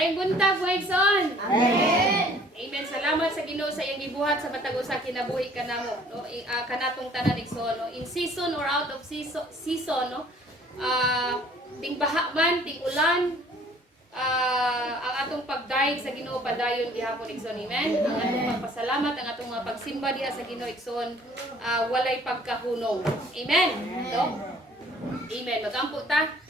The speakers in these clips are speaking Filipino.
Maayong buntag, mga igsoon. Amen. Amen. Salamat sa Ginoo sa iyang gibuhat sa matag usa kinabuhi kanamo, no? Kanatong tanan igsoon, no? In season or out of season, no? Ting baha man, ting ulan, ang atong pagdaig sa Ginoo padayon gihapon igsoon. Amen. Ang atong pagpasalamat, ang atong mga pagsimba diha sa Ginoo igsoon, walay pagkahunong. Amen. No? Amen. Magampo ta.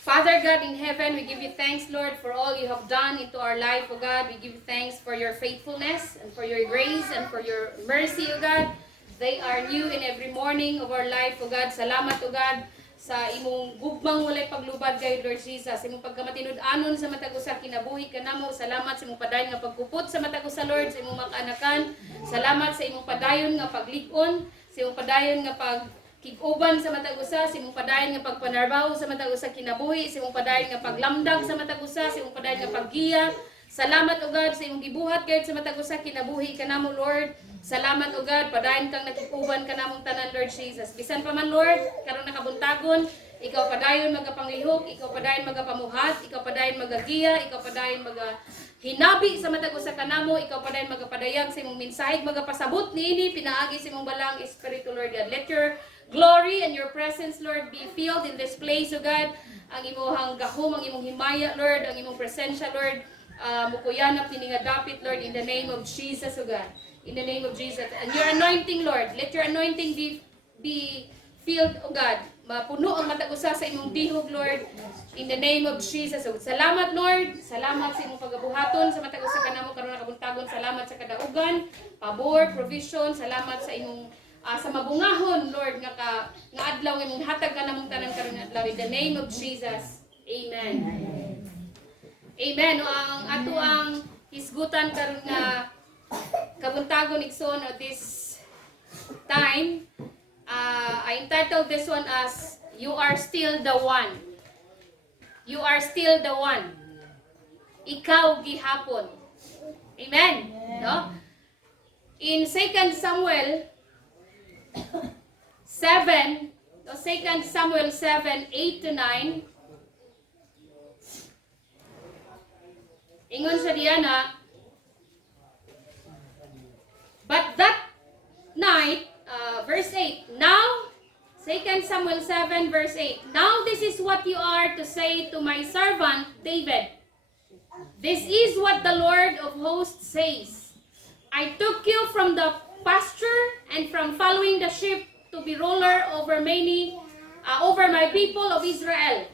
Father God in heaven, we give you thanks, Lord, for all you have done into our life, O God. We give you thanks for your faithfulness and for your grace and for your mercy, O God. They are new in every morning of our life, O God. Salamat, O God, sa imong gugmang walay paglubad kayo, Lord Jesus. Imong pagkamatinud-anon sa matag usa kinabuhi kanamo. Salamat sa imong padayon nga pagkupot sa matag usa, Lord, sa imong makaanakan. Salamat sa imong padayon nga paglik-on, sa imong padayon nga kig-uban sa matag usa, sa imong padayon nga pagpanarbaho sa matag usa kinabuhi, sa imong padayon nga paglamdag sa matag usa, sa imong padayon nga paggiya. Salamat, O God, sa imong gibuhat gayud sa matag usa kinabuhi kanamo, Lord. Salamat, O God, padayon kang nakig-uban kanamong tanan, Lord Jesus. Bisan pa man, Lord, karon nakabuntagon, ikaw padayon magapanglihok, ikaw padayon magapamuhat, ikaw padayon magagiya, ikaw padayon hinabi sa matag usa kanamo, ikaw padayon magapadayag sa imong mensaheng magapasabot niini pinaagi sa imong balang Espiritu, Lord God. Let your glory and your presence, Lord, be filled in this place, O God. Ang imong gahom, ang imong himaya, Lord, ang imong presensya, Lord, mukuyanap tiningadapit, Lord, in the name of Jesus, O God. In the name of Jesus. And your anointing, Lord, let your anointing be filled, O God. Mapuno ang matag usa sa imong dihog, Lord, in the name of Jesus. O, salamat, Lord. Salamat sa imong pagabuhaton sa matag usa kanamo karon nakabuntagon. Salamat sa kadaugan, pabor, provision. Salamat sa imong sa mabungahon, Lord, nga adlaw nga imong hatag kanamong tanan karon nga adlaw in the name of Jesus. Amen. Amen. O, ang ato ang hisgutan karon nga kabuntagon igsoon at this time, I entitled this one as You Are Still the One. You are still the one. Ikaw gihapon. Amen. No? In 2 Samuel 7, so 2 Samuel 7, 8 to 9, ingon siya diyan na, but that night, verse 8, now, 2 Samuel 7, verse 8, now this is what you are to say to my servant David. This is what the Lord of hosts says. I took you from the pasture and from following the sheep to be ruler over over my people of Israel.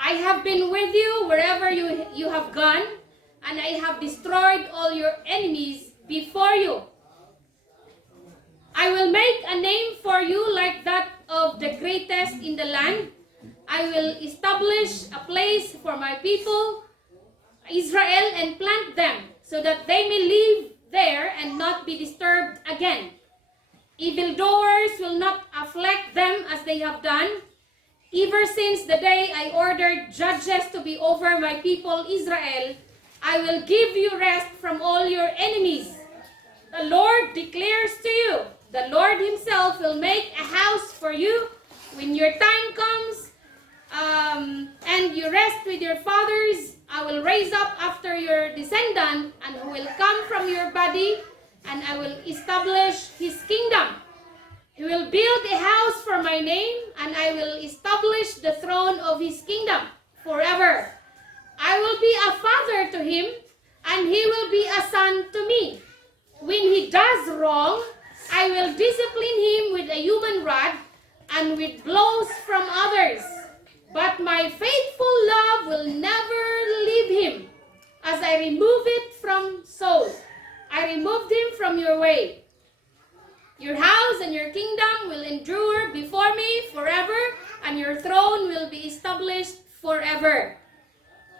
I have been with you wherever you have gone, and I have destroyed all your enemies before you. I will make a name for you like that of the greatest in the land. I will establish a place for my people, Israel, and plant them so that they may live there and not be disturbed again. Evildoers will not afflict them as they have done. Ever since the day I ordered judges to be over my people Israel, I will give you rest from all your enemies. The Lord declares to you, the Lord himself will make a house for you when your time comes, and you rest with your fathers. I will raise up after your descendant, and who will come from your body, and I will establish his kingdom. He will build a house for my name, and I will establish the throne of his kingdom forever. I will be a father to him, and he will be a son to me. When he does wrong, I will discipline him with a human rod and with blows from others. But my faithful love will never leave him. As I remove it from Saul, I removed him from your way. Your house and your kingdom will endure before me forever, and your throne will be established forever.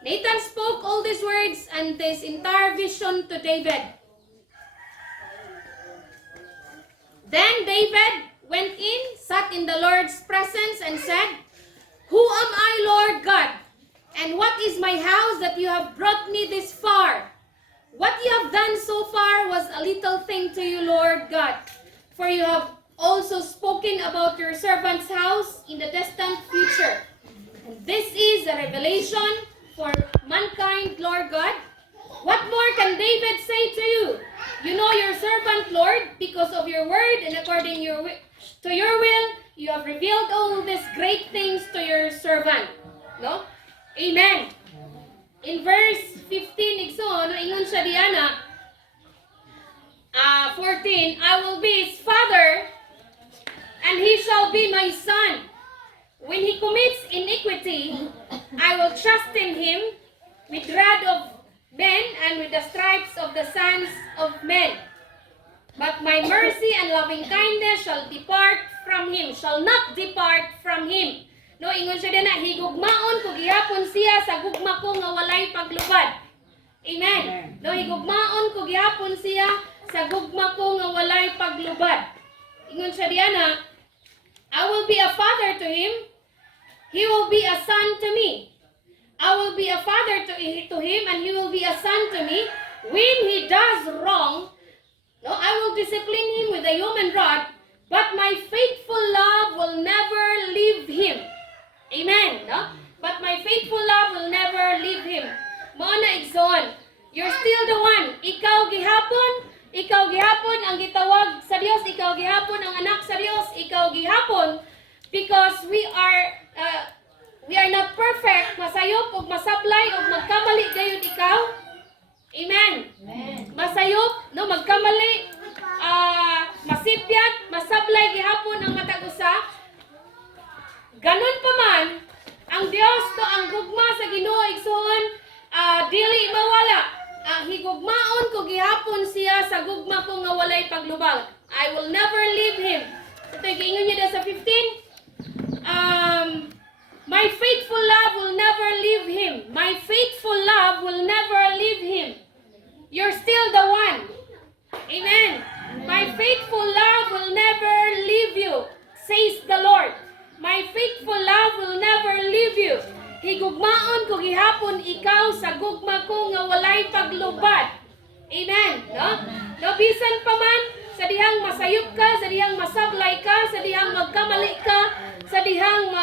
Nathan spoke all these words and this entire vision to David. Then David went in, sat in the Lord's presence, and said, Who am I, Lord God? And what is my house that you have brought me this far? What you have done so far was a little thing to you, Lord God. For you have also spoken about your servant's house in the distant future. And this is a revelation for mankind, Lord God? What more can David say to you? You know your servant, Lord, because of your word and according to your will, you have revealed all these great things to your servant. No? Amen. In verse 15, igsoon, ingon siya diana, 14, I will be his father, and he shall be my son. When he commits iniquity, I will trust in him with rod of men and with the stripes of the sons of men. But my mercy and loving kindness shall depart from him, shall not depart from him. No, ingon siya din na, higugmaon ko gihapon siya sa gugma ko nga walay paglubad. Amen. No, higugmaon ko gihapon siya sa gugma ko nga walay paglubad. Ingon siya diyan na, I will be a father to him, he will be a son to me. I will be a father to him, and he will be a son to me. When he does wrong, no, I will discipline him with a human rod, but my faithful love will never leave him. Amen. No? But my faithful love will never leave him. Mao na igsoon, you're still the one. Ikaw gihapon ang gitawag sa Dios, ikaw gihapon ang anak sa Dios, ikaw gihapon, because we are not perfect, masayop ug masablay ug magkamali gayud ikaw. Amen. Masayop, no, magkamali, masipyat, masablay gihapon ang matag usa. Ganun pa man, ang Dios to ang gugma sa Ginoo igsoon, dili mawala. Higugmaon ko gihapon siya sa gugma ko nga walay paglubag. I will never leave him. Ito giingon niya sa 15. My faithful love will never leave him. My faithful love will never leave him. You're still the one. Amen. My faithful love will never leave you, says the Lord. My faithful love will never leave you. Higugmaon ko gihapon ikaw sa gugma ko nga walay paglubad. Amen. No? No, bisan pa man sa dihang masayop ka, sa dihang masablay ka, sa dihang magkamali ka, sa dihang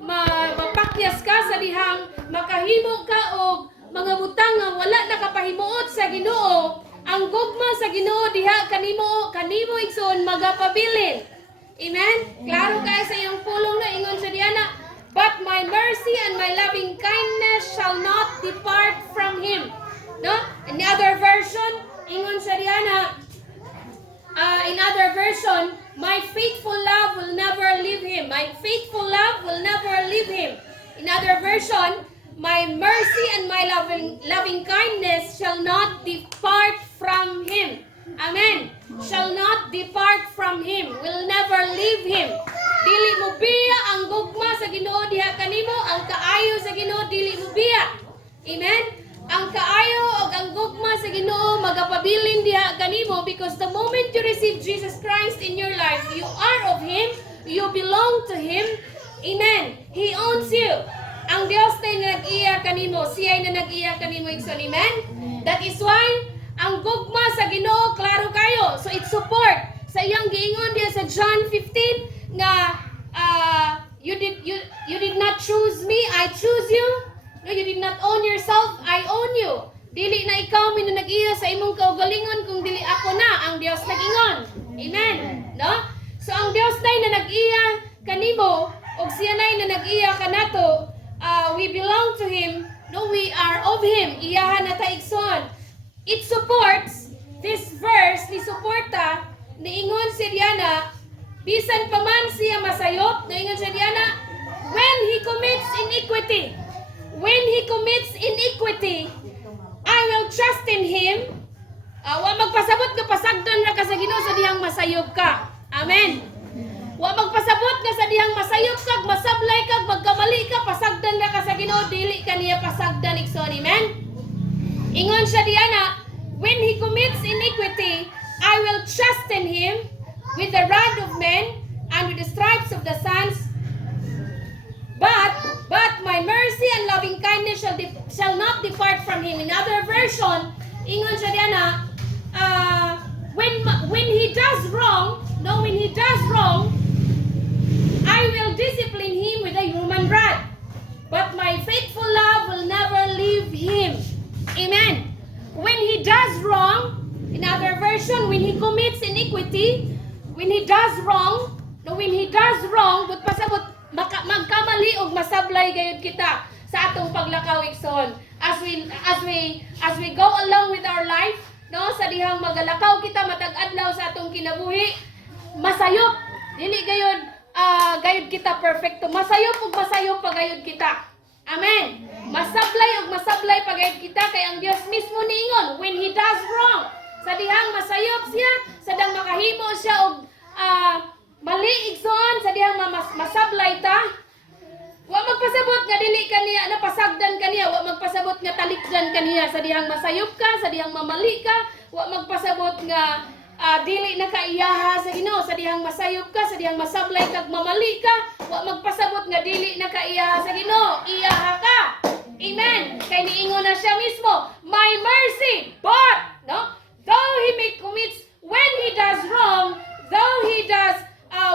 mapakyas ka, sa dihang makahimo ka o mga butang nga wala nakapahimuot sa Ginoo, ang gugma sa Ginoo diha kanimo igsoon magapabilin. Amen. Klaro kay sa iyong pulong na ingon sa diana, but my mercy and my loving kindness shall not depart from him. No? Another version, ingon sa diana, another version, my faithful love will never leave him. My faithful love will never leave him. Another version, my mercy and my loving kindness shall not depart from him. Amen. Shall not depart from him. Will never leave him. Dili mo biya ang gugma sa Ginoo diha kanimo, ang kaayo sa Ginoo dili mo biya. Amen. Ang kaayo o ang gugma sa Ginoo magapabilin diha kanimo, because the moment you receive Jesus Christ in your life, you are of him, you belong to him. Amen. He owns you. Ang Dios na nag-iya kanimo, siya na nag-iya kanimo igsoon. Amen. That is why ang gugma sa Ginoo klaro kayo. So it support sa iyang giingon diya sa John 15 nga you did not choose me, I choose you. No, you did not own yourself, I own you. Dili na ikaw minunag-iya sa imong kaugalingon kung dili ako na ang Dios nag-ingon. Amen. No? So ang Dios na nag-iya kanimo og siya na nag-iya kanato, we belong to him. No, we are of him. Iyahan na ta igsoon. It supports this verse ni suporta niingon si Diana, bisan pa man siya masayop, niingon si Diana, when he commits iniquity, I will trust in him. Wa magpasabot nga pasagdan na ka sa Ginoo sa dihang masayop ka. Amen. Wa magpasabot nga sa dihang masayop ka, masablay ka, magkamali ka, pasagdan na ka sa Ginoo, dili ka niya pasagdan igsoon. Amen. Ingon siya Diana, when he commits iniquity, I will trust in him with the rod of men and with the stripes of the sons. But my mercy and loving kindness shall not depart from him. In other version, ingon siya Diana, when he does wrong, I will discipline him with a human rod. But my faithful love will never wrong, no, when he does wrong, but pasabot magkamali og masablay gayud kita sa atong paglakaw igsoon. As we go along with our life, no, sa dihang magalakaw kita matag adlaw sa atong kinabuhi, masayop dili gayud kita perfecto. Masayop ug masayop pa gayud kita. Amen. Masablay ug masablay pa gayud kita kay ang Dios mismo niingon when he does wrong. Sa dihang masayop siya, sa dang makahimo siya og mali igsoon, sa dihang masablay ta, wa magpasabot nga dili kaniya napasagdan kaniya, wa magpasabot nga talikdan kaniya. Sa dihang masayop ka, sa dihang mamali ka, wa magpasabot nga dili na kaiyaha sa Ginoo. Sa dihang masayop ka, sa dihang masablay kag mamali ka, wa magpasabot nga dili na kaiyaha sa Ginoo. Iyaha ka. Amen. Kay niingon na siya mismo, my mercy, but no, though he commits, when he does wrong, though he does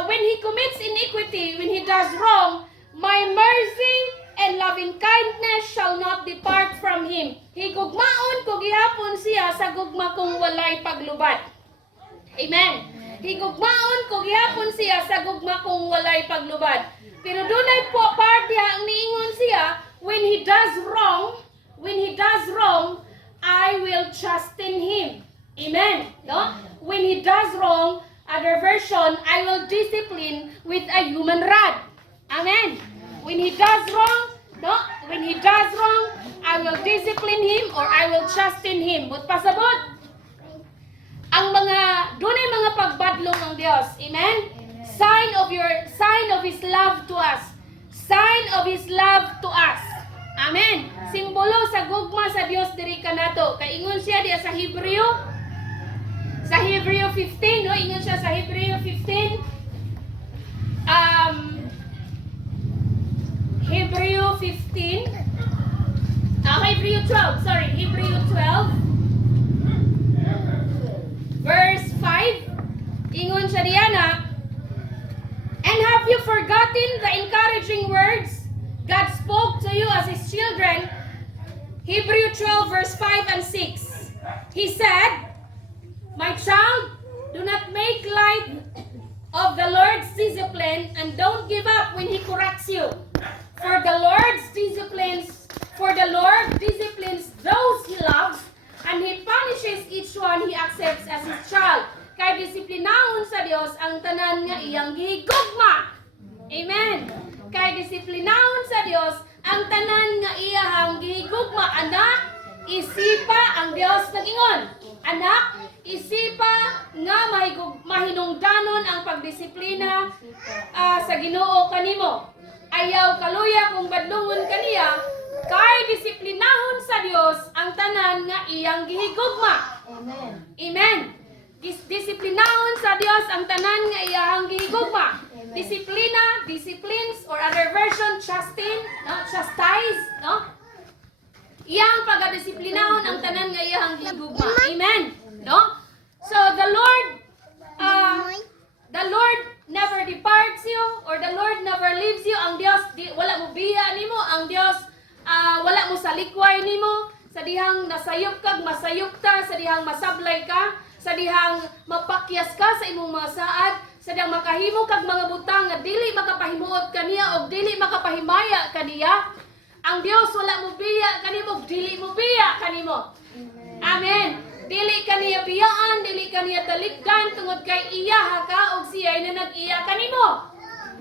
when he commits iniquity, when he does wrong, my mercy and loving kindness shall not depart from him. Higugmaon ko gihapon siya sa gugma kong walay paglubad. Amen. Higugmaon ko gihapon siya sa gugma kong walay paglubad. Pero dunay po part diha ang niingon siya, when he does wrong, I will trust in him. Amen. No? When he does wrong, other version, I will discipline with a human rod. Amen. When he does wrong, no? When he does wrong, I will discipline him or I will trust in him. But pasabot, ang dunay mga pagbadlong ng Dios. Amen. Sign of his love to us. Sign of his love to us. Amen. Simbolo sa gugma sa Dios diri kanato. Kay ingon siya diya sa Hebreo 15, no? Ingon siya sa Hebreo 15. Hebreo 15. Hebreo 12, sorry. Hebreo 12. Verse 5. Ingon siya diya na, and have you forgotten the encouraging words God spoke to you as his children? Hebreo 12 verse 5 and 6. He said, my child, do not make light of the Lord's discipline and don't give up when he corrects you. For the Lord disciplines those he loves, and he punishes each one he accepts as his child. Kay disiplinahon sa Dios ang tanan nga iyang gihigugma. Amen. Kay disiplinahon sa Dios ang tanan nga iyang gihigugma. Anak, isipa ang Dios nag-ingon. Anak, isipa nga mahinungdanon ang pagdisiplina sa Ginoo kanimo. Ayaw kaluya kung badlungon kaniya, kay disiplinahon sa Dios ang tanan nga iyang gihigugma. Amen. Amen. Disiplinahon sa Dios ang tanan nga iyang gihigugma. Disiplina, disciplines, or other version, chastise, no? Iyang pagdisiplinahon ang tanan nga iyang gihigugma. Amen. No? So the Lord never departs you, or the Lord never leaves you. Ang Dios wala mo biya nimo, ang Dios wala mo salikway nimo. Sa dihang nasayop kag masayop ta, sa dihang masablay ka, sa dihang mapakyas ka sa imong mga saad, sa dihang makahimo kag mga butang nga dili makapahimuot kaniya o dili makapahimaya kaniya. Ang Dios wala mo biya kanimo, dili mo biya kanimo. Amen. Dili kaniya biyaan, dili kaniya talikdan tungod kay iyaha ka og siya na nag-iya kanimo.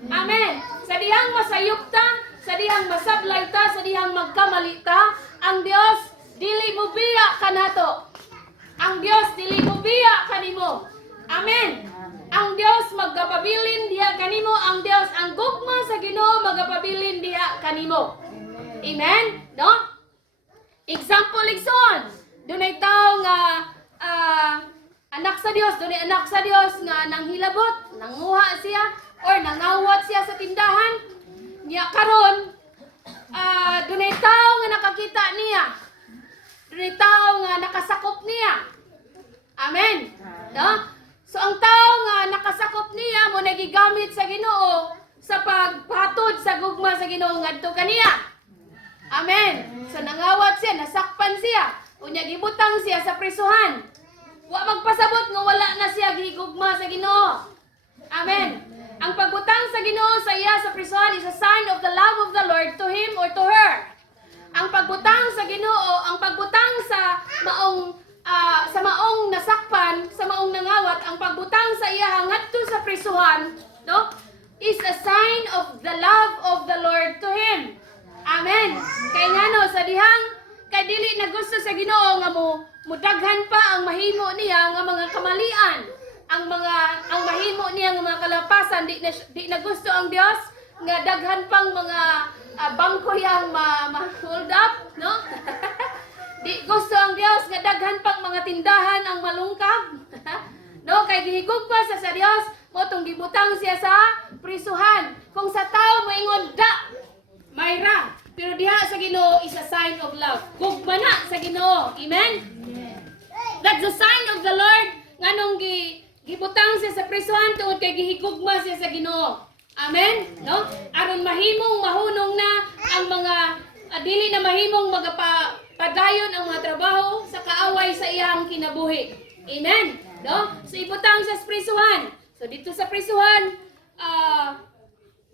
Amen. Sa dihang masayop ta, sa dihang masablay ta, sa dihang magkamali ta, ang Dios dili mo biya kanato. Ang Dios dili mo biya kanimo. Amen. Ang Dios magapabilin diha kanimo, ang Dios ang gugma sa Ginoo magapabilin diha kanimo. Amen. No? Example igsoon. Dunay tao nga anak sa Dios, dunay anak sa Dios nga nanghilabot, nanguha siya or nangawat siya sa tindahan. Niya karon dunay tao nga nakakita niya. Dunay tao nga nakasakop niya. Amen. No? So ang tao nga nakasakop niya mo nagigamit sa Ginoo sa pagpatod sa gugma sa Ginoo ngadto kaniya. Amen. So nangawat siya, nasakpan siya. Unya gibutang siya sa prisuhan. Wa magpasabot nga wala na siya gigugma sa Ginoo. Amen. Ang pagbutang sa Ginoo sa iya sa prison is a sign of the love of the Lord to him or to her. Ang pagbutang sa Ginoo, ang pagbutang sa maong nasakpan, sa maong nangawat, ang pagbutang sa iya ngadto sa prisuhan, no? Is a sign of the love of the Lord to him. Amen. Kay ngano sa dihang kay dili na gusto sa Ginoo nga mudaghan pa ang mahimo niya nga mga kamalian. Ang mahimo niya nga mga kalapasan di na gusto ang Dios nga daghan pang mga bangko yang ma-hold up, no? Di gusto ang Dios nga daghan pang mga tindahan ang malungkab. No, kay gihigog pa sa Dios mo tong gibutang siya sa prisuhan. Kung sa tao moingon da mayra, pero diha sa Ginoo is a sign of love. Gugma na sa Ginoo. Amen. That's the sign of the Lord nganong gibutang siya sa prisuhan tungod kay gihigugma siya sa Ginoo. Amen? No? Aron mahimong mahunong na ang mga dili na mahimong magapadayon ang mga trabaho sa kaaway sa iyang kinabuhi. Amen? No? So ibutang siya sa prisuhan. So dito sa prisuhan,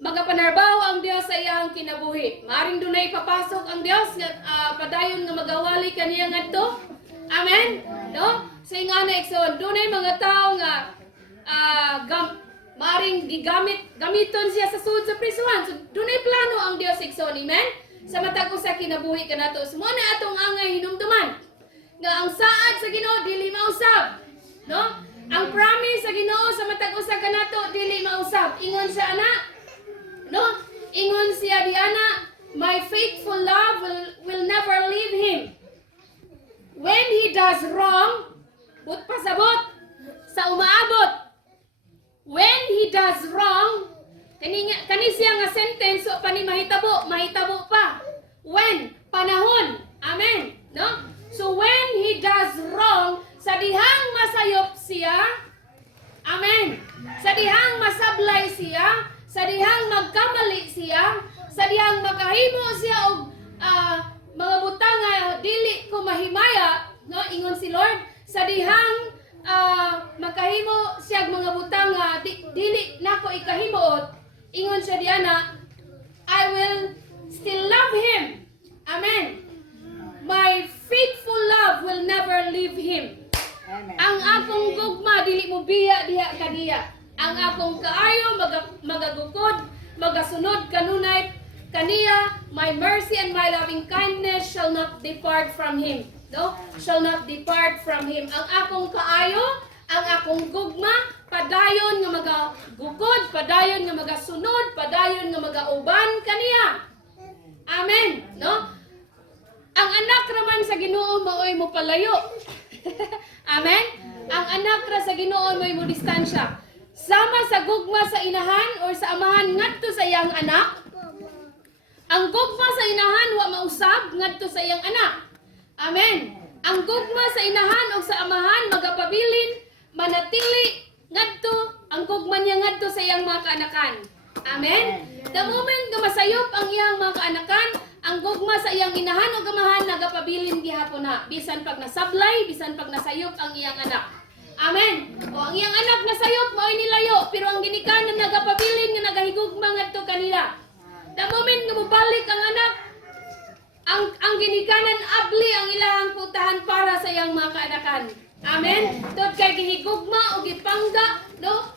magapanarbaho ang Dios sa iyang kinabuhi. Maring dunay papasok ang Dios nga padayon nga magawali kaniya ngadto. Amen? No? So nga na ikson, dunay mga tao nga maring gamiton siya sa sud sa prisuhan. So dunay plano ang Dios ikson. Amen? Sa matag usa kinabuhi kanato. So mo na atong angay hinumduman nga ang saad sa Ginoo dili mausab. No? Ang promise sa Ginoo sa matag usa kanato dili mausab. Ingon siya ana. No? Ingon siya di ana, my faithful love will never leave him. When he does wrong, but pasabot sa umaabot. When he does wrong, kani siya nga sentence so pani mahitabo pa. When panahon. Amen. No? So when he does wrong, sa dihang masayop siya, amen. Sa dihang masablay siya, sa dihang magkamali siya, sa dihang makahimo siya og mga butang nga dili ko mahimaya, no? Ingon si Lord, sa dihang makahimo siya mga butang nga dili nako ikahimuot, ingon siya diana, I will still love him. Amen. My faithful love will never leave him. Amen. Ang akong gugma dili mo biya diha kaniya. Ang akong kaayo magagukod, magasunod kanunay kaniya, my mercy and my loving kindness shall not depart from him. No? Shall not depart from him. Ang akong kaayo, ang akong gugma, padayon nga magagukod, padayon nga magasunod, padayon nga magauban kaniya. Amen. No? Ang anak raman sa Ginoo maoy mo palayo. Amen. Ang anak ra sa Ginoo maoy mo distansya. Sama sa gugma sa inahan or sa amahan ngadto sa iyang anak. Ang gugma sa inahan wa mausab ngadto sa iyang anak. Amen. Ang gugma sa inahan o sa amahan magapabilin, manatili ngadto ang gugma niya ngadto sa iyang mga kaanakan. Amen. The moment nga masayop ang iyang mga kaanakan, ang gugma sa iyang inahan o amahan nagapabilin gihapon na. Bisan pag nasablay, bisan pag nasayop ang iyang anak. Amen. O ang iyang anak nasayop mao'y nilayo, pero ang ginikanan nagapabilin nga nagahigugma ngadto kanila. The moment nga mobalik ang anak, ang ginikanan abli ang ilahang putahan para sa iyang mga kaanakan. Amen. Tod kay gihigugma o gipangga, no?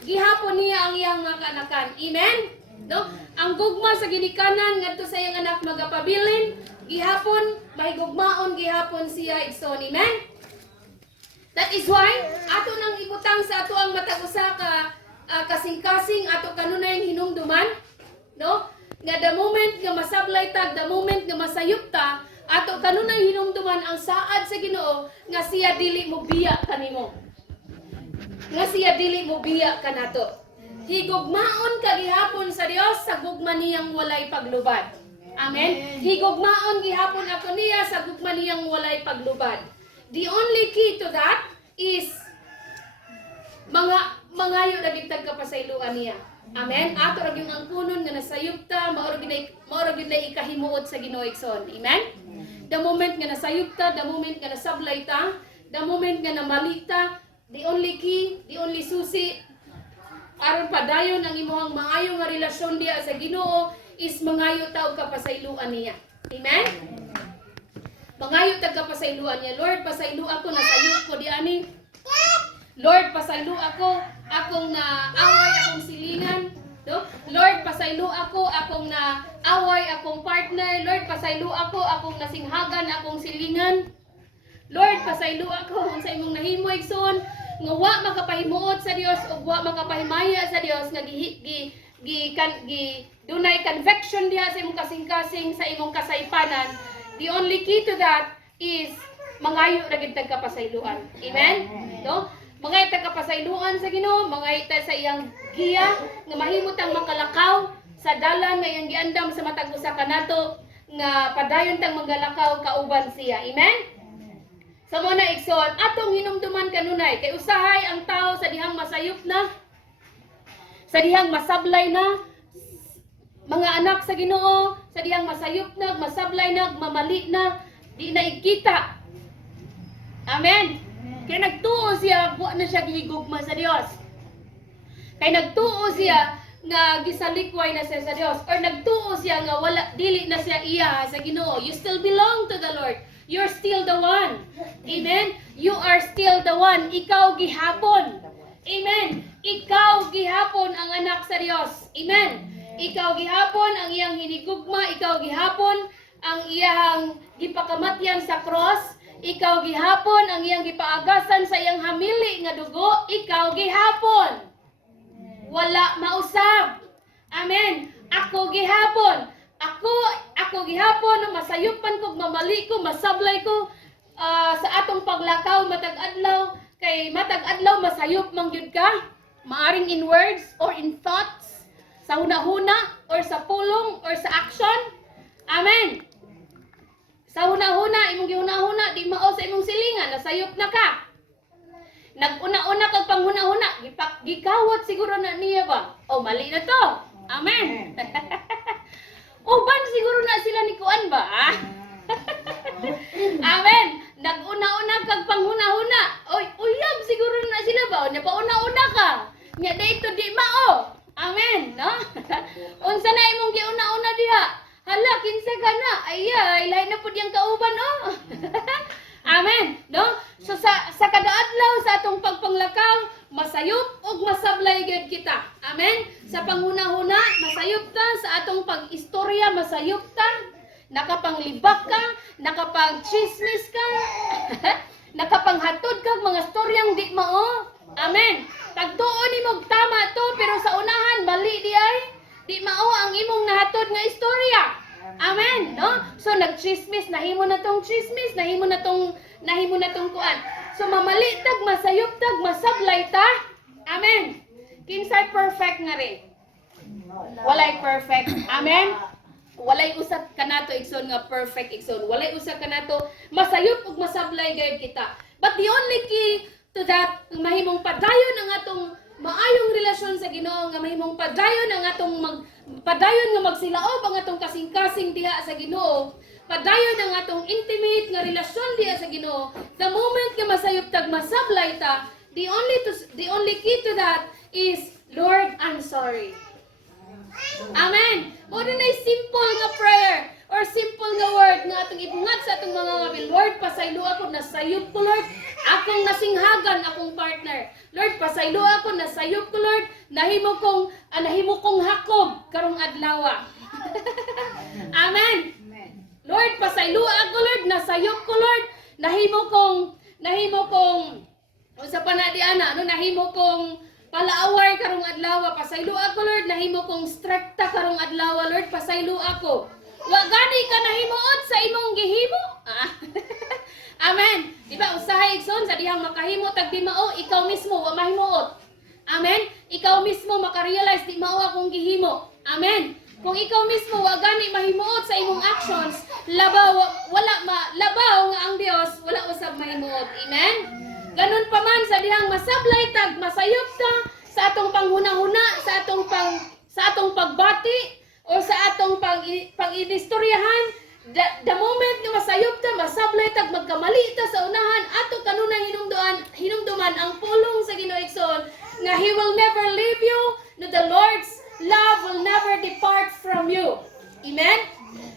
Gihapon niya ang iyang mga kaanakan. Amen. No? Ang gugma sa ginikanan ngadto sa iyang anak magapabilin, gihapon mahigugmaon gihapon siya igsoon. Amen. That is why ato nang ibutang sa ato ang matag usa ka kasing-kasing ato kanunay hinumduman, no? Nga the moment nga masablay tag, the moment nga masayop ta, ato kanunay hinumduman ang saad sa Ginoo nga siya dili mo biya kanimo. Nga siya dili mo biya kanato. Higugmaon ka gihapon sa Dios sa gugma niyang walay paglubad. Amen. Higugmaon gihapon ako niya sa gugma niyang walay paglubad. The only key to that is mangayo na gitag kapasayloan niya. Amen. Ato ra gyud ang kunon nga nasayop ta, maoro gyud na ikahimuot sa Ginoo igsoon. Amen. The moment nga nasayop ta, the moment nga nasablay ta, the moment nga namali ta, the only key, the only susi aron padayon ang imong maayo nga relasyon diha sa Ginoo is mangayo ta og kapasayloan niya. Amen. Mangayo ta kapasayloan niya. Lord, pasaylo ako na sayo ko di ani. Lord, pasaylo ako akong na away akong silingan. No? Lord, pasaylo ako akong na away akong partner. Lord, pasaylo ako akong nasinghagan akong silingan. Lord, pasaylo ako sa imong nahimo igsoon nga wa makapahimuot sa Dios ug wa makapahimaya sa Dios nga dunay conviction diha sa imong kasing-kasing sa imong kasaypanan. The only key to that is mangayo ra gid tag kapasayloan. Amen? No? Mga ita kapasayloan sa Ginoo, mga ita sa iyang giya nga mahimot ang makalakaw sa dalan nga iyang giandam sa matag usa kanato nga padayon tang magalakaw kauban siya. Amen? Sa mo na igsoon, atong hinumduman kanunay kay usahay ang tao sa dihang masayop na, sa dihang masablay na, mga anak sa Ginoo, sa dihang masayop na, masablay na, mamali na, di na ikita. Amen? Kaya nagtuo siya, buwan na siya gihigugma sa Dios. Kaya nagtuo siya nga gisalikway na siya sa Dios. Or nagtuo siya nga wala dili na siya iya sa Ginoo. You still belong to the Lord. You're still the one. Amen? You are still the one. Ikaw gihapon. Amen? Ikaw gihapon ang anak sa Dios. Amen? Ikaw gihapon ang iyang hinigugma. Ikaw gihapon ang iyang gipakamatyan sa cross. Ikaw gihapon ang iyang gipaagasan sa iyang hamili nga dugo. Ikaw gihapon. Wala mausab. Amen. Ako gihapon. Ako gihapon masayupan ko, mamali ko, masablay ko sa atong paglakaw matag adlaw kay matag adlaw masayop man gyud ka. Maaring in words or in thoughts, sa hunahuna or sa pulong or sa action. Amen. Sa huna-huna, imong gihuna-huna, di mao sa imong silingan, nasayop na ka. Nag-una-una kag panghuna-huna, gikawat siguro na niya ba? Oh, mali na to. Amen. Uban siguro na sila ni kuan ba? Amen. Nag-una-una kag panghuna-huna. Oy, uyab siguro na sila ba? Nya pauna-una ka. Nya dayto di mao. Amen, no? Unsa na imong giuna-una diha? Hala, kinsa ka na? Ay, lain na po diyang kauban, oh. Amen. No? So, sa kada adlaw, sa atong pagpanglakaw, masayop o masablay gid kita. Amen. Sa panghuna-huna, masayop ta. Sa atong pag-istorya, masayop ta. Nakapanglibak ka, nakapang-chismis ka, nakapanghatod ka, mga storyang di mao. Amen. Tagtuon ni mong tama to, pero sa unahan, mali di ay. Di mao ang imong nahatod nga istorya. Amen, no? So nagchismis, nahimo na tong chismis, nahimo na tong kuan. So mamali tag, masayop tag, masablay ta. Amen. Kinsay perfect nga rin. Walay perfect. Amen. Walay usab kanato igsoon nga perfect igsoon. Walay usab kanato masayop ug masablay gayud kita. But the only key to that, mahimong padayon ang atong maayong relasyon sa Ginoo, nga mahimong padayon ang atong padayon nga magsilaob ang atong kasing-kasing diha sa Ginoo, padayon ang atong intimate nga relasyon diha sa Ginoo. The moment nga masayop tag masablay ta, the only key to that is, Lord, I'm sorry. Amen. Mo na simple nga prayer or simple nga word nga atong ibungat sa atong mga ngabil. Lord, pasaylo ako, nasayop ko, Lord. Akong nasinghagan akong partner. Lord, pasaylo ako, nasayop ko, Lord. Nahimo kong hakob karong adlaw. Amen. Lord, pasaylo ako, Lord. Nasayop ko, Lord. Nahimo kong usa pa na di ana, nahimo kong palaaway karong adlaw. Pasaylo ako, Lord. Nahimo kong strikta karong adlaw, Lord. Pasaylo ako. Wa gani ka nahimuot sa imong gihimo. Amen. Diba, usahay igsoon sa dihang makahimo tag di mao, ikaw mismo wa mahimuot. Amen. Ikaw mismo makarealize di mao akong gihimo. Amen. Kung ikaw mismo wa gani mahimuot sa imong actions, labaw nga ang Dios wala usab mahimuot. Amen. Ganun pa man sa dihang masablay tag masayop ta sa atong panghuna-huna, sa atong pagbati o sa atong pag-inistoryahan. The moment nga masayop ta, masablay tag magkamali ta sa unahan, ato kanunay hinumduman ang pulong sa Ginoo igsoon nga He will never leave you, no the Lord's love will never depart from you. Amen?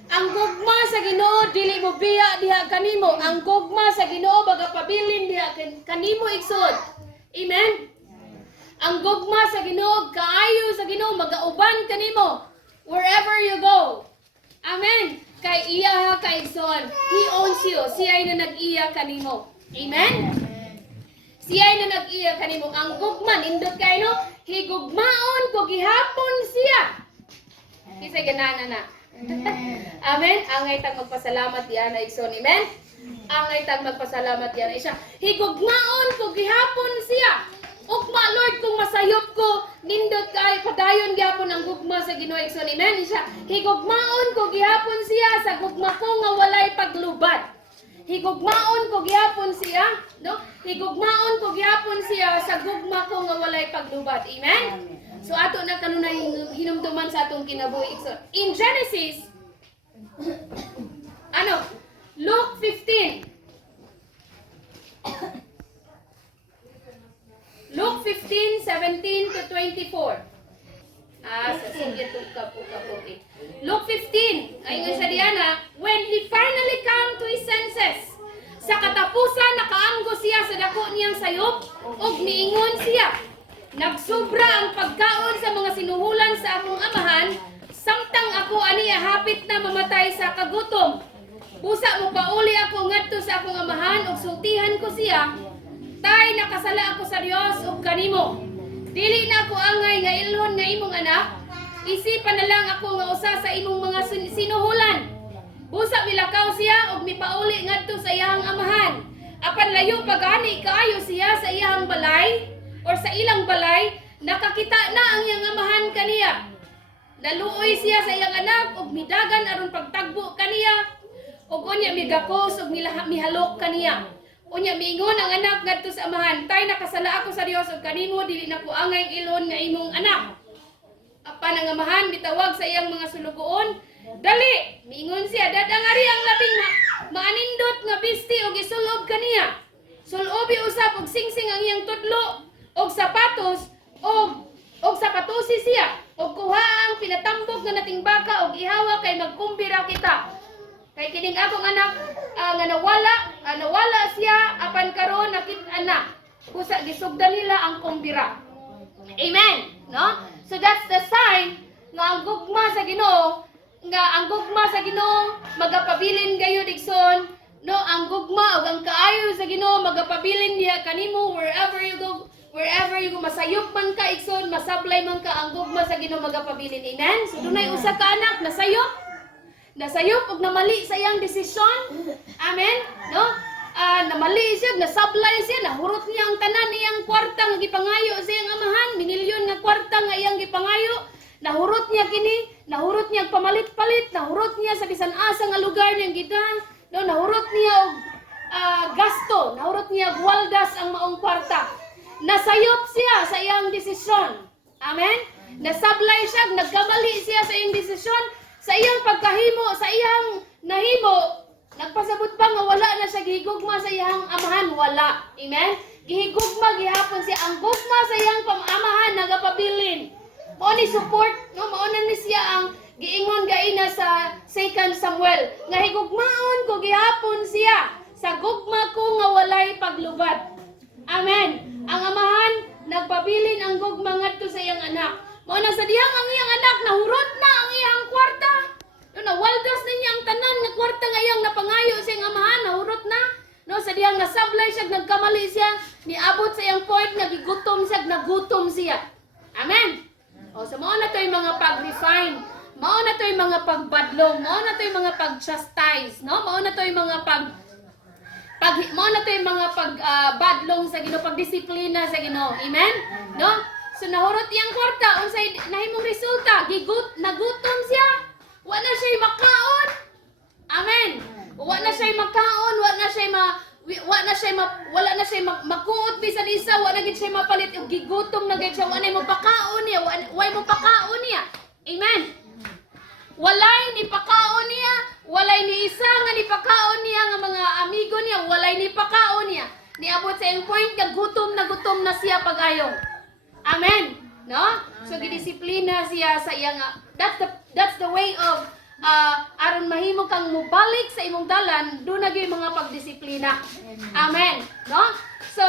Ang gugma sa Ginoo dili mo biya diha kanimo. Ang gugma sa Ginoo bagapabilin diha kanimo igsod. Amen? Ang gugma sa Ginoo, kaayo sa Ginoo magauban kanimo wherever you go. Amen? Kay iya kay son. He owns you. Siya ay na nag-iya kanimo. Amen? Siya ay na nag-iya kanimo. Ang gugman, indot kay no, higugmaon ko gihapon siya. Kisay ganana na. Amen? Angay tag magpasalamat diyan na igsoon. Amen? Angay tag magpasalamat diyan na siya. Higugmaon ko gihapon siya. Ugma Lord kung masayop ko nindot kay padayon gyapon ang gugma sa Ginoo igsoon. Amen? Siya. Higugmaon ko gihapon siya sa gugma ko nga walay paglubad. Higugmaon ko gihapon siya, no? Higugmaon ko gihapon siya sa gugma ko nga walay paglubad. Amen? So ato na kanunay hinumduman sa atong kinabuhi. So in Genesis Luke 15. Luke 15:17 to 24. Sige okay. Luke 15. Ayun sa Diana, when he finally came to his senses, sa katapusan nakaanggo siya sa dako niyang sayop ug niingon siya, nagsubra ang pagkaon sa mga sinuhulan sa akong amahan, samtang ako aniya hapit na mamatay sa kagutom. Busa mo pauli ako ngadto sa akong amahan ug sultihan ko siya, tay nakasala ako sa Dios ug kanimo. Dili na ako angay nga ilhon nga imong anak, isipan na lang ako nga usa sa imong mga sinuhulan. Busa milakaw siya ug mipauli ngadto sa iyang amahan. Apan layo pagani kaayo siya sa iyang balay or sa ilang balay, nakakita na ang iyang amahan kaniya. Naluoy siya sa iyang anak ug midagan aron pagtagbo kaniya. Ug unya migakos ug mihalok kaniya. Unya miingon ang anak ngadto sa amahan, tay nakasala ako sa Dios ug kanimo dili na ko angay ilon nga imong anak. Apan ang amahan bitawag sa iyang mga sulugoon, dali, miingon siya, dadangari ang labing maanindot nga bisti ug isulob kaniya. Sulobi usab og singsing ang iyang tudlo og sapatos og sapatosi siya og kuha ang pinatambok nga nating baka og ihawa kay magkumbira kita. Kay kining akong anak nga nawala siya apan karon nakit-an na. Kusa gisugdan nila ang kumbira. Amen, no? So that's the sign nga ang gugma sa Ginoo magapabilin gayud igsoon, no? Ang gugma ug ang kaayo sa Ginoo magapabilin diha kanimo wherever you go, masayop man ka igsoon, masablay man ka, ang gugma sa Ginoo magapabilin. Amen. So dunay usa ka anak nasayop ug namali sa iyang desisyon. Amen, no? Namali siya, nasablay siya, nahurot niya ang tanan iyang kwarta nga gipangayo sa iyang amahan, minilyon nga kwarta nga iyang gipangayo. Nahurot niya kini, nahurot niya pamalit-palit, nahurot niya sa bisan asa nga lugar niyang gidan, no, nahurot niya og gasto, nahurot niya og waldas ang maong kwarta. Nasayop siya sa iyang desisyon. Amen? Nasablay siya, nagkamali siya sa iyang desisyon, sa iyang pagkahimo, sa iyang nahimo. Nagpasabot pa nga wala na siya gihigugma sa iyang amahan, wala. Amen? Gihigugma gihapon siya, ang gugma sa iyang pamamahan nagapabilin. Mao ni support, no, mao na ni siya ang giingon gaina sa 2 Samuel. Nga higugmaon ko gihapon siya sa gugma ko nga walay paglubad. Amen. Ang amahan nagpabilin ang gugma ngadto sa iyang anak. Mao na sa dihang ang iyang anak nahurot na ang iyang kwarta. No, nawaldas niya ang tanan nga kwarta nga iyang napangayo sa iyang amahan, nahurot na. No, sa dihang nasablay siya, nagkamali siya, niabot sa iyang point nga gigutom siya, nagutom siya. Amen. O, so mao na to yung mga pag-refine, mao na to yung mga pagbadlong, mao na to yung mga pag-chastise, no? Mao na to yung mga badlong sa Ginoo, pagdisiplina sa Ginoo. Amen? No? So nahurot iyang kwarta, unsay nahimong resulta, nagutom siya. Wa na siya makaon. Amen. Wa na siya makaon, wala na siya makuot bisan isa, wala gid siya mapalit og gigutom na gid siya, wala mo pakaon niya, way mo pakaon niya. Amen. Walay ni pakaon niya, walay ni isa nga ni pakaon niya nga mga amigo niya, walay ni pakaon niya. Niabot sa iyang point nga gutom na siya pagayo. Amen. No? So gidisiplina siya sa iyang that's the way of aron mahimo kang mubalik sa imong dalan, do na gyud mga pagdisiplina. Amen. No? So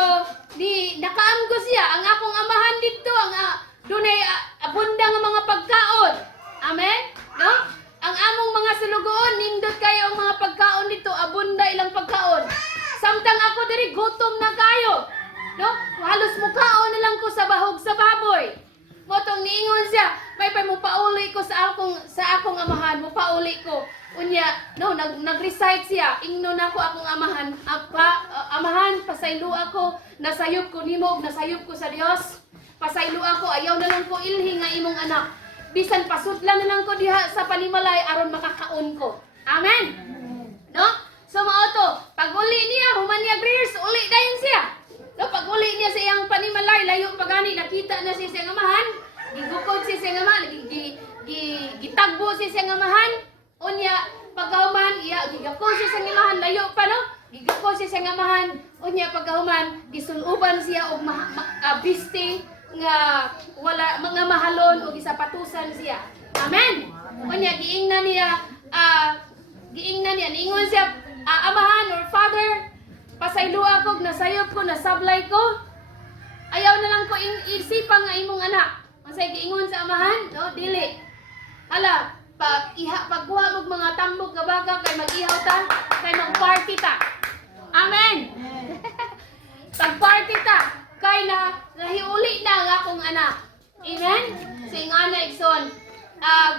di nakaamgo siya ang akong amahan dito ang dunay abunda nga mga pagkaon. Amen. No? Ang among mga sulugoon nindot kayo ang mga pagkaon dito, abunda ilang pagkaon. Samtang ako diri gutom na kayo. No? Halos mukaon na lang ko sa bahog sa baboy. Motong niingon siya, may mo pauli ko sa akong amahan, mo pauli ko. Unya, no, nag-recite siya, ingno na ko akong amahan, amahan, pasaylo ako, nasayop ko nimo, nasayop ko sa Dios. Pasaylo ako, ayaw na lang ko ilhi nga imong anak. Bisan pasudlan na lang ko diha sa panimalay aron makakaon ko. Amen. No? So mao to, pag uli niya, human niya prayers, uli dayon siya. No, pag uli niya sa iyang panimalay, layo pagani nakita na siya sa amahan, gigukod siya sa amahan, gitagbo siya sa amahan. Unya pagkahuman, gigako siya sa amahan, layo pa no? Gigako siya sa amahan. Unya pagkahuman, gisuluban siya og biste nga wala mga mahalon o gisapatusan siya. Amen. Unya giingnan niya niingon siya, amahan or father, pasaylo ako, nasayop ko, nasablay ko. Ayaw na lang ko isipan nga imong anak. Masay giingon sa amahan, no, dili. Hala, pagkuha mo mga tambok nga baka kay mag-ihaw ta, kay mag-party ta. Amen. Pag-party ta, kay nahiuli na ang akong anak. Amen. Sing ana igsoon.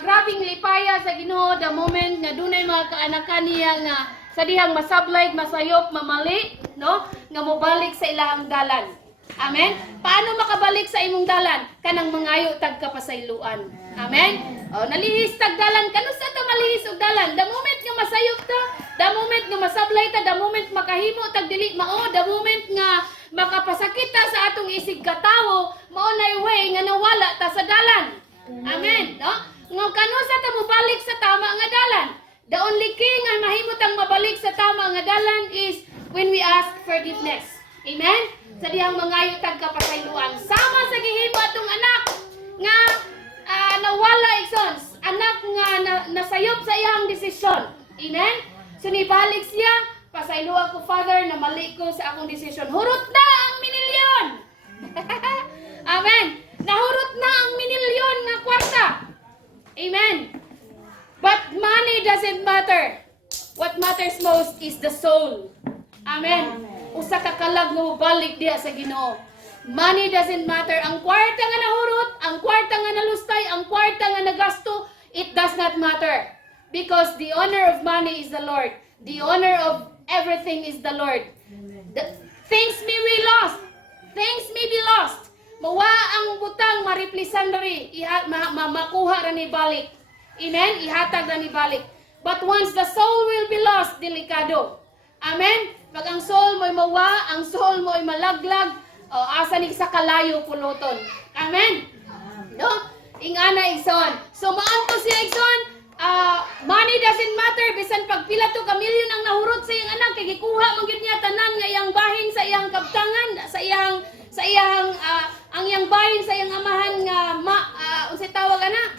Grabing lipaya sa Ginoo the moment nga dunay mga kaanakan niya nga sa dihang masablay, masayop, mamali, no? Nga mobalik sa ilahang dalan. Amen? Paano makabalik sa imong dalan? Kanang mangayo tag kapasayloan. Amen? O, nalihis tag dalan. Kano sa ta malihis og dalan? The moment nga masayop ta, the moment nga masablay ta, the moment makahimo tag dili mao, the moment nga makapasakit ta sa atong isig katawo, mao nay way nga nawala ta sa dalan. Amen? No? Nga kano sa ta mobalik sa tama nga dalan? The only key nga mahimutang mabalik sa tama nga dalan is when we ask forgiveness. Amen? Sa dihang mangayo tag kapasayloan. Sama sa gihimo atong anak nga nawala igsoon. Anak nga nasayop sa iyang desisyon. Amen? So nibalik siya, pasaylo ako Father na mali ko sa akong desisyon. Hurot na ang minilyon. Amen? Nahurot na ang minilyon nga kwarta. Amen? But money doesn't matter. What matters most is the soul. Amen. Usa ka kalag nga balik diha sa Ginoo. Money doesn't matter. Ang kwarta nga nahurot, ang kwarta nga nalustay, ang kwarta nga nagasto, it does not matter. Because the owner of money is the Lord. The owner of everything is the Lord. Things may be lost. Things may be lost. Mawa ang butang mariplisan diri, makuha ra ni balik. Amen? Ihatag na ni balik. But once the soul will be lost, delikado. Amen? Pag ang soul mo'y mawa, ang soul mo'y malaglag, asa ni sa kalayo puluton. Amen? No? Ingana igsoon. So maanto siya igsoon, money doesn't matter, bisan pag pila to ka milyon ang nahurot sa iyang anak, kay gikuha man gyud niya tanan nga iyang bahin sa iyang kabtangan, ang iyang bahin sa iyang amahan nga unsay tawag ana?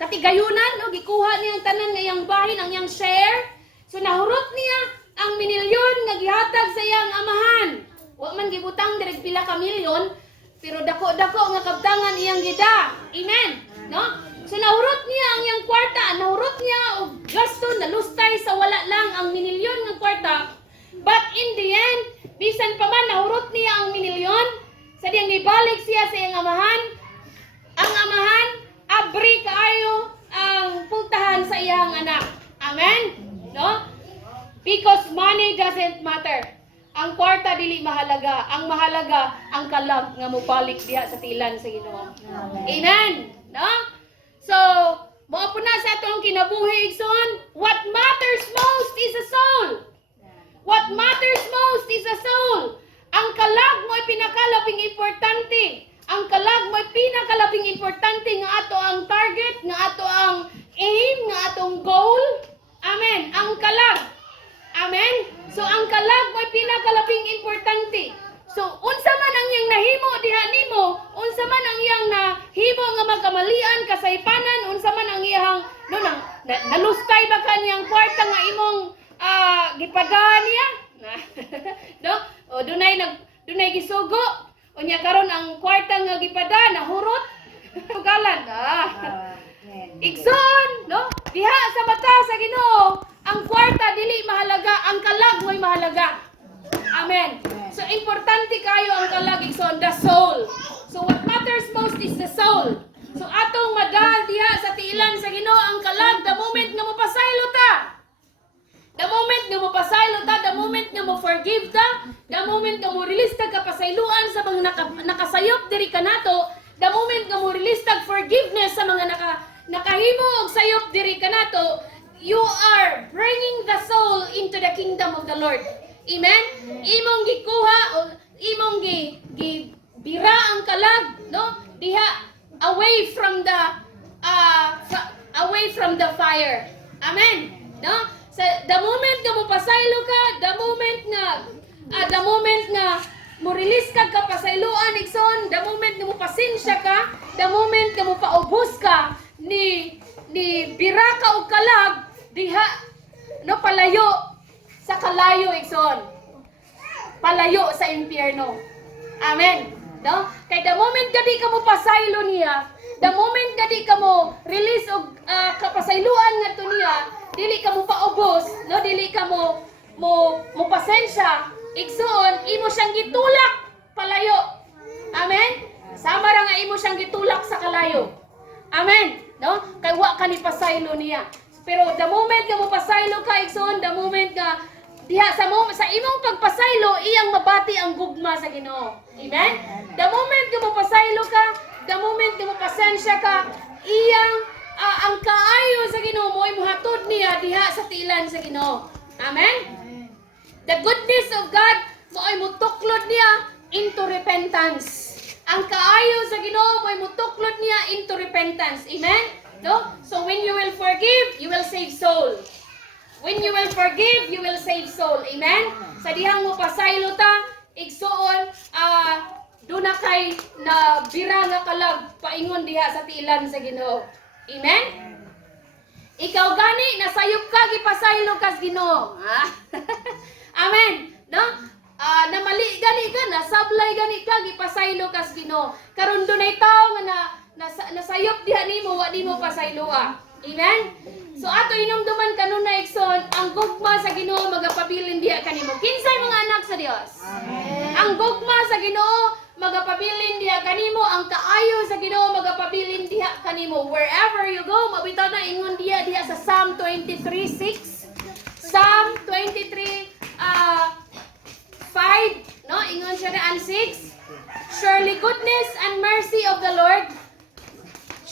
Katigayunan, no? Gikuha niya ang tanan nga iyang bahin, ang iyang share. So nahurot niya ang minilyon nga gihatag sa iyang amahan. Wa man gibutang direk pila ka milyon, pero dako-dako nga kabtangan iyang gida. Amen. No? So nahurot niya ang iyang kwarta, nahurot niya og gasto, nalustay sa wala lang ang minilyon nga kwarta. But in the end, bisan pa man nahurot niya ang minilyon, sa diyang gibalik siya sa iyang amahan, ang amahan abri kaayo ang pultahan sa iyang anak. Amen? No? Because money doesn't matter. Ang kwarta dili mahalaga. Ang mahalaga ang kalag nga mobalik diha sa tilan sa Ginoo. Amen? No? So, mao po na sa atong kinabuhi igsoon, what matters most is a soul. What matters most is a soul. Ang kalag mo'y pinakalabing importante. Ang kalag mo'y pinakalabing importante nga ato ang target, nga ato ang aim, nga atong goal. Amen. Ang kalag. Amen. So ang kalag mo'y pinakalabing importante. So unsa man ang iyang nahimo diha nimo, unsa man ang iyang nahimo nga magkamalian, kasaypanan, unsa man ang iyang nalustay ba kaniyang kwarta nga imong gipadaan niya? No? O dunay gisugo. Unya karon ang kwarta nga gipadaan nahurot. Tugalan. Igsoon, no? Diha sa mata sa Ginoo, ang kwarta dili mahalaga, ang kalag mo'y mahalaga. Amen. So importante kayo ang kalag, igsoon, the soul. So what matters most is the soul. So atong madal diha sa tiilan sa Ginoo ang kalag, the moment nga mopasaylo ta. The moment nga mopasaylo ta, the moment nga mo forgive ta, the moment nga mo release ta kapasayloan sa mga nakasayop diri kanato, the moment nga mo release ta forgiveness sa mga nakahimo og sayop diri kanato, you are bringing the soul into the kingdom of the Lord. Amen? Imong gikuha o imong bira ang kalag, no? Diha away from the fire. Amen. No? So the moment nga mo pasaylo ka, the moment nga mo release ka kapasayloan igsoon, the moment nga mo pasensya ka, the moment nga mo paubos ka ni bira ka og kalag diha no palayo sa kalayo igsoon. Palayo sa impyerno. Amen. No? Kay the moment gadi ka mo pasaylo niya, the moment gadi ka mo release og kapasayloan ngadto niya, dili ka mo paubos, no? Dili ka mo pasensya, igsoon imo siyang gitulak palayo. Amen. Sama ra nga imo siyang gitulak sa kalayo. Amen. No? Kay wa ka ni pasaylo niya. Pero the moment nga mo pasaylo ka igsoon, the moment nga diha sa imong pagpasaylo iyang mabati ang gugma sa Ginoo. Amen. The moment nga mo pasaylo ka, the moment nga mo pasensya ka, iyang ang kaayo sa Ginoo mo ay muhatod niya diha sa tilan sa Ginoo. Amen. The goodness of God mo ay mutuklod niya into repentance. Ang kaayo sa Ginoo mo ay mutuklod niya into repentance. Amen. No? So when you will forgive, you will save soul. When you will forgive, you will save soul. Amen? Sa dihang mo pasaylo ta, igsuon, doon na kay na bira nga kalag, paingon diha sa tiilan sa Ginoo. Amen? Ikaw gani, nasayop ka, gipasaylo ka sa Ginoo. Amen? No? Namali gani ka, nasablay gani ka, gipasaylo ka sa Ginoo. Karon dunay tao nga nasayop diha nimo, wa nimo pasayloa. Amen? So ato inumduman kanunay igsoon, ang gugma sa Ginoo magapabilin diha kanimo. Kinsay mga anak sa Dios? Amen. Ang gugma sa Ginoo magapabilin diha kanimo, ang kaayo sa Ginoo magapabilin diha kanimo. Wherever you go, mabitaw na ingon diha sa Psalm 23:6. Psalm 23 5, no? Ingon siya na 6. Surely goodness and mercy of the Lord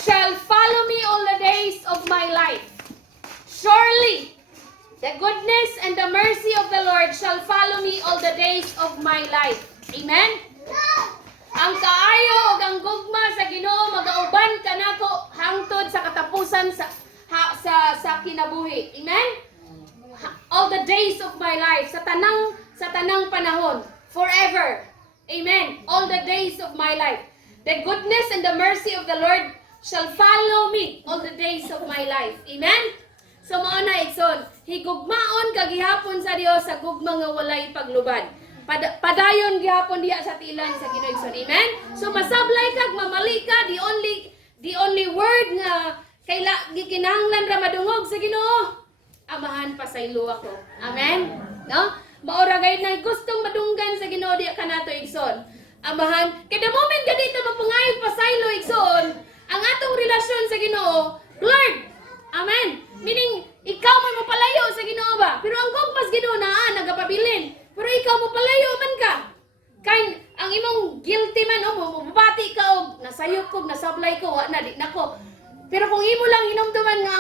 shall follow me all the days of my life. Surely, the goodness and the mercy of the Lord shall follow me all the days of my life. Amen? Ang kaayo o ang gugma sa Ginoo magauban kanako hangtod sa katapusan sa kinabuhi. Amen? All the days of my life, sa tanang panahon, forever. Amen? All the days of my life. The goodness and the mercy of the Lord shall follow me all the days of my life. Amen? So mao na igsoon, higugmaon kagihapon sa Dios sa gugma nga walay paglubad. Padayon gihapon diha sa tilan sa Ginoo igsoon. Amen? So masablay kag mamali ka, the only word nga gikinahanglan ra madungog sa Ginoo, amahan pasaylo ako. Amen? No? Mao ra gayud na gustong madunggan sa Ginoo diha kanato igsoon. Amahan, kada moment gadi ta mapungayog pasaylo igsoon, ang atong relasyon sa Ginoo, Lord. Amen. Meaning, ikaw may mapalayo sa Ginoo ba? Pero ang gugmas Ginoo nagapabilin. Pero ikaw mapalayo man ka. Kay ang imong guilty man mabati ka og nasayop ko, nasablay ko, wa na di nako. Pero kung imo lang hinumduman nga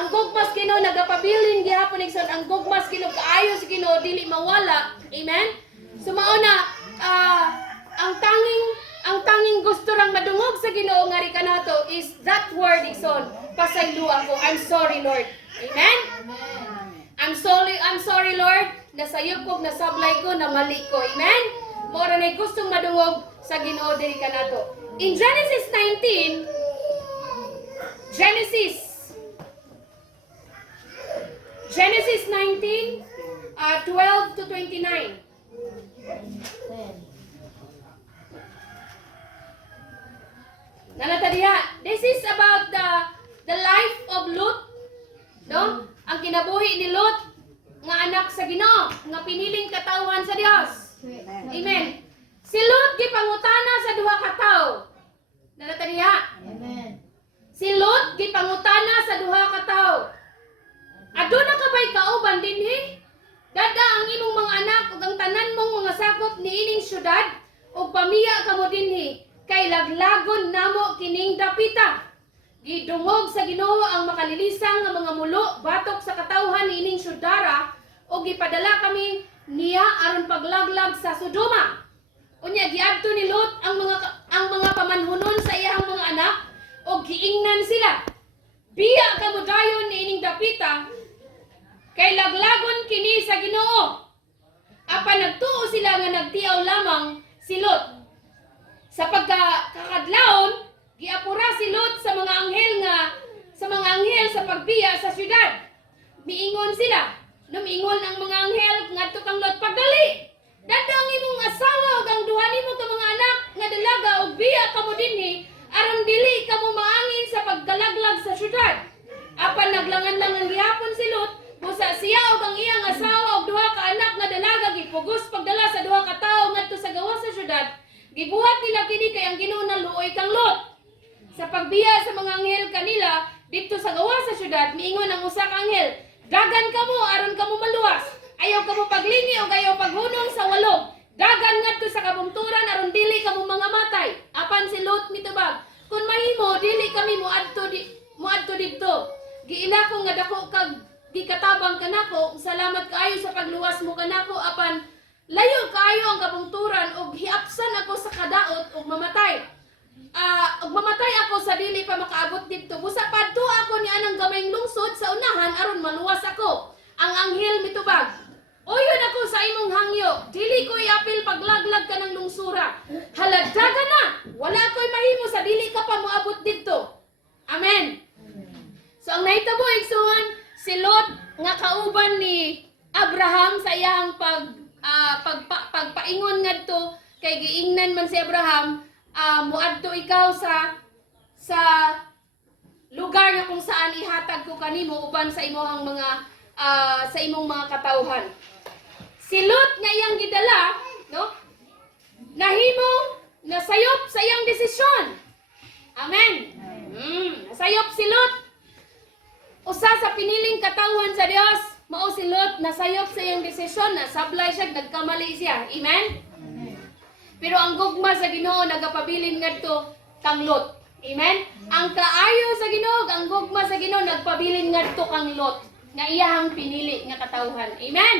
ang gugmas Ginoo nagapabilin gihapon igsoon, ang gugmas Ginoo kaayo sa Ginoo dili mawala. Amen. So mao na ang tanging gusto rang madungog sa Ginoo nga ri kanato is that word igsoon, pasaylo ako. I'm sorry, Lord. Amen? I'm sorry, Lord. nasayop ko, nasablay ko, na mali ko. Amen? Mora na gustong madungog sa Ginoo diri kanato. In Genesis 19, Genesis 19, 12 to 29. Nanatadiha, this is about the life of Lot, no? Ang kinabuhi ni Lot nga anak sa Ginoo, nga piniling katawhan sa Dios. Amen. Si Lot gipangutana sa duha ka tawo. Nanatadiha. Amen. Si Lot gipangutana sa duha ka tawo. Aduna ka ba'y kauban dinhi? Dada ang imong mga anak ug ang tanan mong mga sakop niining syudad ug pamiya kamo dinhi kay laglagon namo kining dapita. Gidungog sa Ginoo ang makalilisang nga mga mulo batok sa katawhan niining syudara ug gipadala kami niya aron paglaglag sa Sodoma. Unya giadto ni Lot ang mga pamanhunon sa iyang mga anak ug giingnan sila. Biya kamo dayon niining dapita kay laglagon kini sa Ginoo. Apan nagtuo sila nga nagtiaw lamang si Lot. Sa pagkakadlawon, giapura si Lot sa mga anghel sa pagbiya sa syudad. Miingon sila. Miingon ang mga anghel ngadto kang Lot, pagdali. Dadang imong asawa ug ang duha nimo ka mga anak nga dalaga ug biya kamo dinhi aron dili kamo maangin sa pagkalaglag sa syudad. Apan naglangan-langan gihapon si Lot. Busa siya ug ang iyang asawa ug duha ka anak nga dalaga gipugos pagdala sa duha ka tawo ngadto sa gawas sa syudad. Gibuhat nila kini kay ang Ginoo naluoy kang Lot. Sa pagbiya sa mga anghel kanila didto sa gawas sa syudad, miingon ang usa ka anghel, dagan kamo aron kamo maluwas. Ayaw kamo paglingi o ayaw paghunong sa walog. Dagan ngadto sa kabungturan aron dili kamo mga matay. Apan si Lot mitubag, kun mahimo dili kami moadto didto. Giila ko nga dako kag gikatabang kanako, salamat kaayo sa pagluwas mo kanako, apan layo kaayo ang kabungturan ug hiapsan ako sa kadaot ug mamatay. Ug mamatay ako sa dili pa makaabot didto. Busa padto ako ni anang gamayng lungsod sa unahan aron maluwas ako. Ang anghel mitubag, oyon ako sa imong hangyo, dili ko iapil paglaglag ka ng lungsura. Halagdagan na, wala ko'y mahimo sa dili ka pa moabot didto. Amen. So ang nahitabo igsuon, si Lot nga kauban ni Abraham sa iyang pagpaingon ngadto kay giingnan man si Abraham, muadto ikaw sa lugar nga kung saan ihatag ko kanimo uban sa imong mga katawhan. Si Lot nga iyang gidala, no? Nahimo nasayop sa iyang desisyon. Amen. Nasayop si Lot. Usa sa piniling katawhan sa Dios, mao si Lot nasayop sa iyang desisyon, nasablay siya, nagkamali siya. Amen. Pero ang gugma sa Ginoo nagapabilin ngadto kang Lot. Amen. Ang kaayo sa Ginoo, ang gugma sa Ginoo nagpabilin ngadto kang Lot nga iyahang pinili nga katawhan. Amen.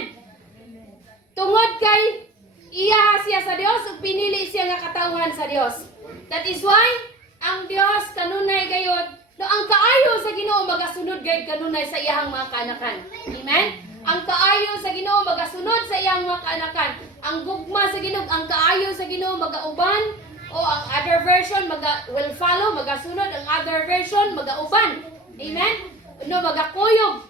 Tungod kay iya siya sa Dios ug pinili siya nga katawhan sa Dios. That is why ang Dios kanunay gayud no ang kaayo sa Ginoo magasunod gayud kanunay sa iyahang mga kaanakan. Amen. Ang kaayo sa Ginoo magasunod sa iyang mga kaanakan. Ang gugma sa Ginoo, ang kaayo sa Ginoo magauban o ang other version will follow, magasunod, ang other version magauban. Amen. No magakuyog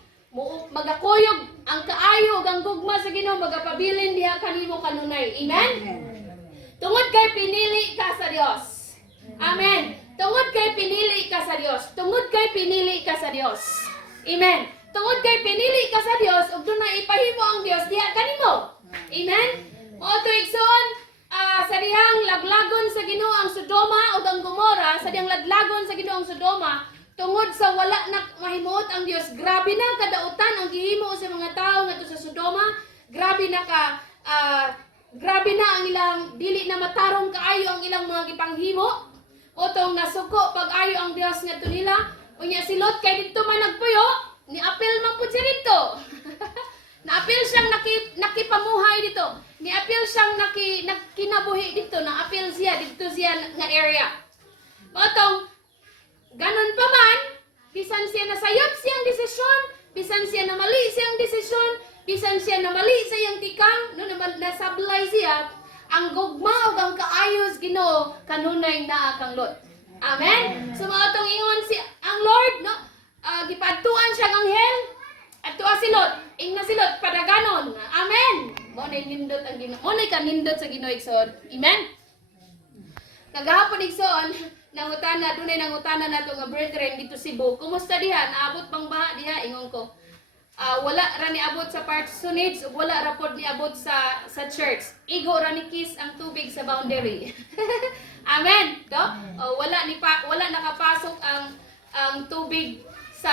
ang kaayo ug ang gugma sa Ginoo magapabilin diha kanimo kanunay. Amen. Tungod kay pinili ka sa Dios. Amen. Tungod kay pinili ka sa Dios. Tungod kay pinili ka sa Dios. Amen. Tungod kay pinili ka sa Dios ug dunay ipahimo ang Dios diha kanimo. Amen. Mao to igsoon sa dihang laglagon sa Ginoo ang Sodoma ug ang Gomora, sa dihang laglagon sa Ginoo ang Sodoma, tungod sa wala na mahimuot ang Dios. Grabe na kadautan ang gihimo sa mga tawo ngadto sa Sodoma. Grabe na ang ilang dili na matarong kaayo ang ilang mga gipanghimo. Otong nasuko pag-ayo ang Dios ngadto nila. Unya si Lot kay didto man nagpuyo, ni apil man pud siya didto. Naapil siyang nakipamuhay dito. Ni-apil siyang nakinabuhi dito. Na-apil siya dito siya nga area. Otong ganon pa man, bisan siya nasayop siyang desisyon, bisan siya namali siyang desisyon, bisan siya na mali sa iyang tikang, no, nasablay siya, ang gugma o ang kaayos Ginoo kanunay naa kang Lot. Amen? So mga itong ingon si ang Lord, no? Gipadtuan siya ng hell, at tuwa si Lot, ingna si Lot, padaganon. Amen? Monay nindot ang Ginoo. Monay ka nindot sa Ginoo igsoon. Amen? Kagahapon igsoon, nangutana, dunay nangutana nato nga brethren dito Cebu. Kumusta diha? Naabot bang baha diha? Ingon ko. Wala ra ni abot sa parsonage, wala ra pod ni abot sa church. Igo ra ni kiss ang tubig sa boundary. Amen. Do? Wala nakapasok ang tubig sa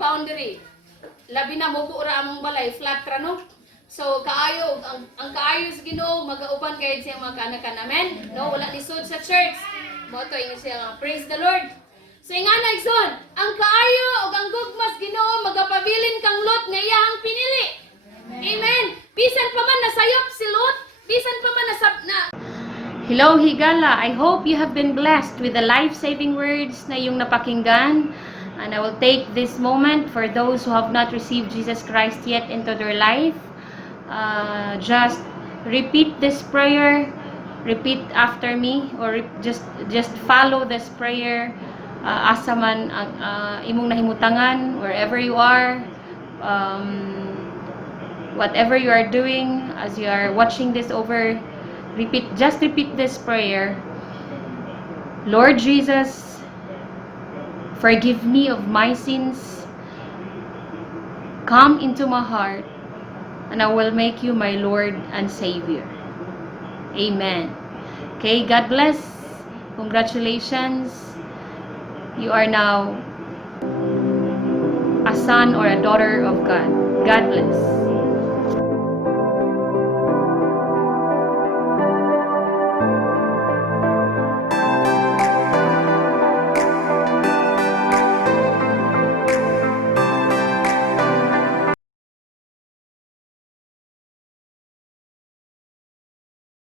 boundary. Labi na mubo ra among balay, flat ra no. So kaayo ang kaayo sa Ginoo magauban kay siya mga kanakan. Amen. No, wala ni sud sa church. Mo to ingon siya, praise the Lord. So nga na igsoon, ang kaayo ug ang gugmas Ginoo magapabilin kang Lot nga iyang pinili. Amen. Bisan pa man nasayop si Lot, bisan pa man na Hello Higala, I hope you have been blessed with the life-saving words na yung napakinggan. And I will take this moment for those who have not received Jesus Christ yet into their life. Just repeat this prayer. Repeat after me, or just follow this prayer. Asa man imong nahimutangan, wherever you are, whatever you are doing, as you are watching this over, just repeat this prayer. Lord Jesus, forgive me of my sins. Come into my heart, and I will make you my Lord and Savior. Amen. Okay, God bless. Congratulations. You are now a son or a daughter of God. God bless.